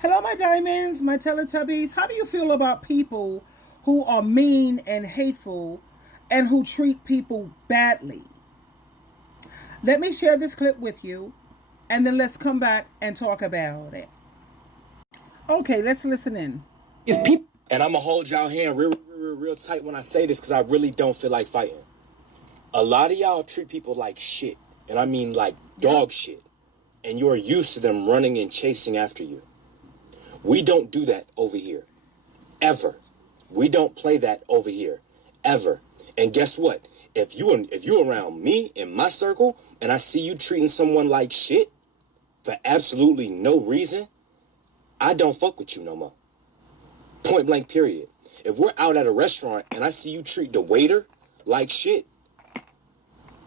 Hello, my diamonds, my Teletubbies. How do you feel about people who are mean and hateful and who treat people badly? Let me share this clip with you and then let's come back and talk about it. Okay, let's listen in. If people and I'm gonna hold y'all hand real tight when I say this because I really don't feel like fighting. A lot of y'all treat people like shit, and I mean like dog shit, and you're used to them running and chasing after you. We don't do that over here, ever. We don't play that over here, ever. And guess what? If you around me in my circle and I see you treating someone like shit for absolutely no reason, I don't fuck with you no more. Point blank, period. If we're out at a restaurant and I see you treat the waiter like shit,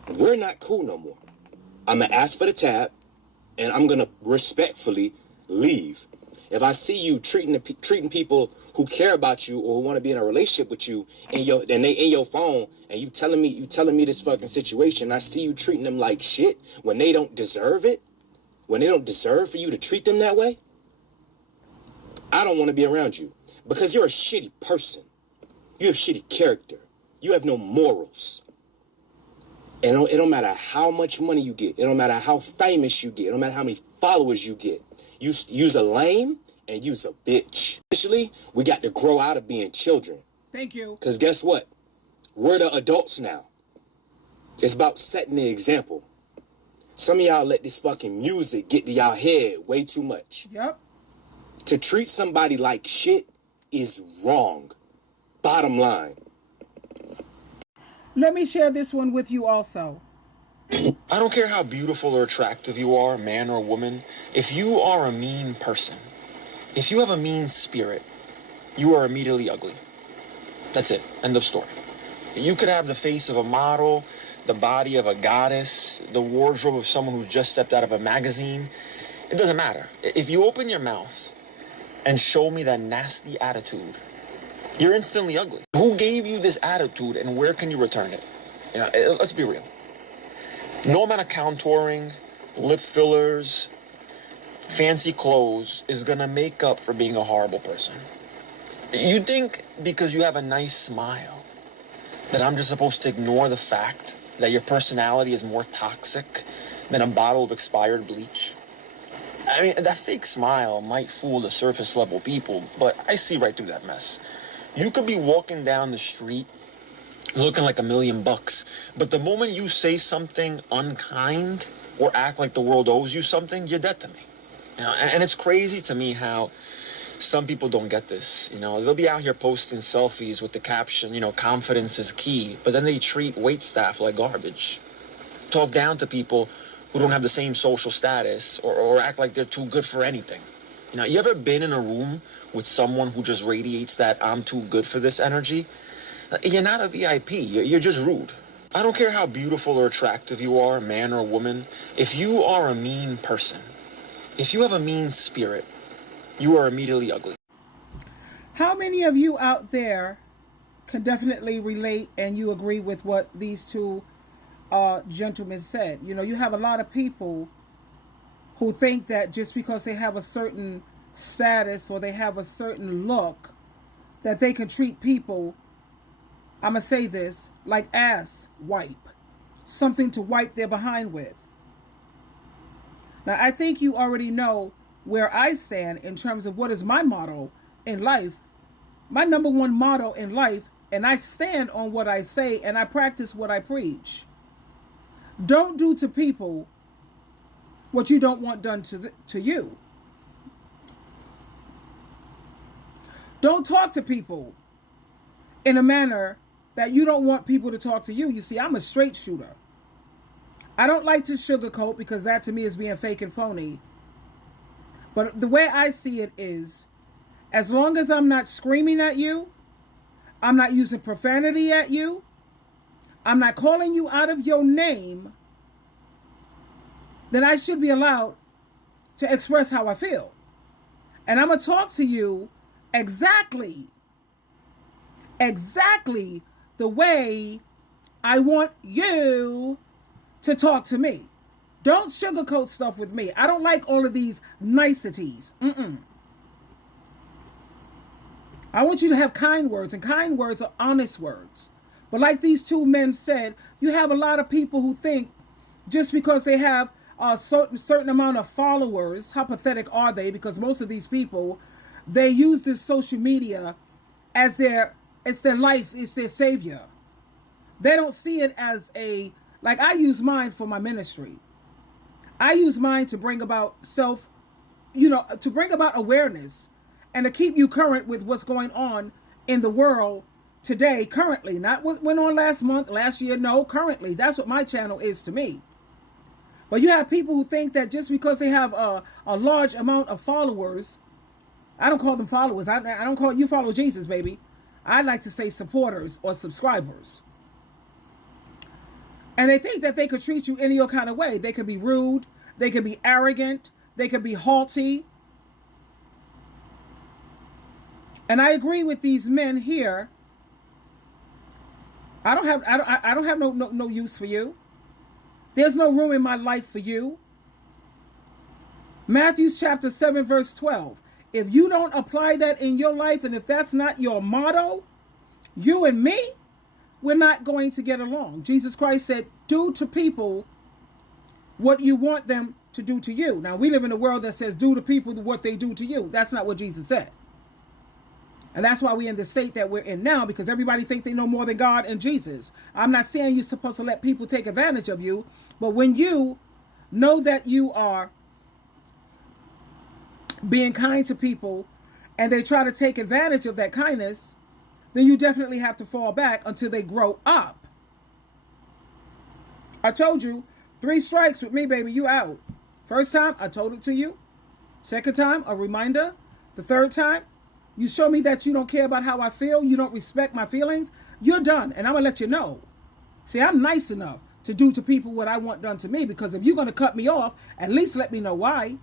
we're not cool no more. I'm gonna ask for the tab and I'm gonna respectfully leave. If I see you treating people who care about you or who want to be in a relationship with you and they in your phone and you telling me this fucking situation, I see you treating them like shit when they don't deserve it, when they don't deserve for you to treat them that way, I don't want to be around you because you're a shitty person. You have shitty character. You have no morals. And it don't matter how much money you get. It don't matter how famous you get. It don't matter how many followers you get. You's a lame and you's a bitch. Initially, we got to grow out of being children. Thank you. Because guess what? We're the adults now. It's about setting the example. Some of y'all let this fucking music get to y'all head way too much. Yep. To treat somebody like shit is wrong. Bottom line. Let me share this one with you also. I don't care how beautiful or attractive you are, man or woman, if you are a mean person, if you have a mean spirit, you are immediately ugly. That's it. End of story. You could have the face of a model, the body of a goddess, the wardrobe of someone who's just stepped out of a magazine. It doesn't matter. If you open your mouth and show me that nasty attitude, you're instantly ugly. Who gave you this attitude and where can you return it? Let's be real. No amount of contouring, lip fillers, fancy clothes is gonna make up for being a horrible person. You think because you have a nice smile that I'm just supposed to ignore the fact that your personality is more toxic than a bottle of expired bleach? I mean, that fake smile might fool the surface level people, but I see right through that mess. You could be walking down the street looking like $1,000,000, but the moment you say something unkind or act like the world owes you something, you're dead to me. And it's crazy to me how some people don't get this. They'll be out here posting selfies with the caption, confidence is key, but then they treat waitstaff like garbage. Talk down to people who don't have the same social status or act like they're too good for anything. You ever been in a room with someone who just radiates that I'm too good for this energy? You're not a VIP. You're just rude. I don't care how beautiful or attractive you are, man or woman. If you are a mean person, if you have a mean spirit, you are immediately ugly. How many of you out there can definitely relate and you agree with what these two gentlemen said? You have a lot of people who think that just because they have a certain status or they have a certain look that they can treat people, I'm going to say this, like ass wipe. Something to wipe their behind with. Now, I think you already know where I stand in terms of what is my motto in life. My number one motto in life, and I stand on what I say and I practice what I preach. Don't do to people what you don't want done to you. Don't talk to people in a manner that you don't want people to talk to you. You see, I'm a straight shooter. I don't like to sugarcoat because that to me is being fake and phony. But the way I see it is, as long as I'm not screaming at you, I'm not using profanity at you, I'm not calling you out of your name, then I should be allowed to express how I feel. And I'm going to talk to you exactly the way I want you to talk to me. Don't sugarcoat stuff with me. I don't like all of these niceties. I want you to have kind words, and kind words are honest words. But like these two men said, you have a lot of people who think just because they have a certain amount of followers, how pathetic are they? Because most of these people, they use this social media as it's their life, it's their savior. They don't see it as like I use mine for my ministry. I use mine to bring about to bring about awareness and to keep you current with what's going on in the world today, currently. Not what went on last month, last year, no, currently. That's what my channel is to me. But you have people who think that just because they have a large amount of followers, I don't call them followers. I don't call you follow Jesus, baby. I like to say supporters or subscribers. And they think that they could treat you any kind of way. They could be rude. They could be arrogant. They could be haughty. And I agree with these men here. I don't have no use for you. There's no room in my life for you. Matthew chapter 7, verse 12. If you don't apply that in your life, and if that's not your motto, you and me, we're not going to get along. Jesus Christ said, do to people what you want them to do to you. Now, we live in a world that says, do to people what they do to you. That's not what Jesus said. And that's why we're in the state that we're in now, because everybody thinks they know more than God and Jesus. I'm not saying you're supposed to let people take advantage of you, but when you know that you are being kind to people and they try to take advantage of that kindness, then you definitely have to fall back until they grow up. I told you, 3 strikes with me, baby, you out. First time, I told it to you. Second time, a reminder. The third time, you show me that you don't care about how I feel, you don't respect my feelings, you're done. And I'm going to let you know. See, I'm nice enough to do to people what I want done to me, because if you're going to cut me off, at least let me know why.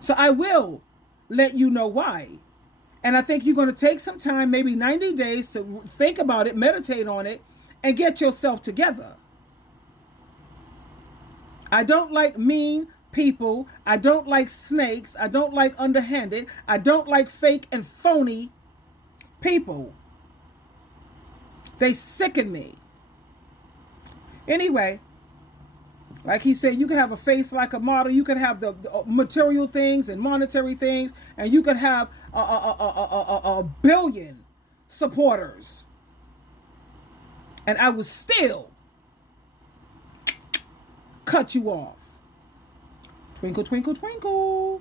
So I will let you know why. And I think you're going to take some time, maybe 90 days, to think about it, meditate on it, and get yourself together. I don't like mean people. I don't like snakes. I don't like underhanded. I don't like fake and phony people. They sicken me. Anyway, like he said, you can have a face like a model. You can have the material things and monetary things, and you can have a billion supporters. And I will still cut you off. Twinkle, twinkle, twinkle.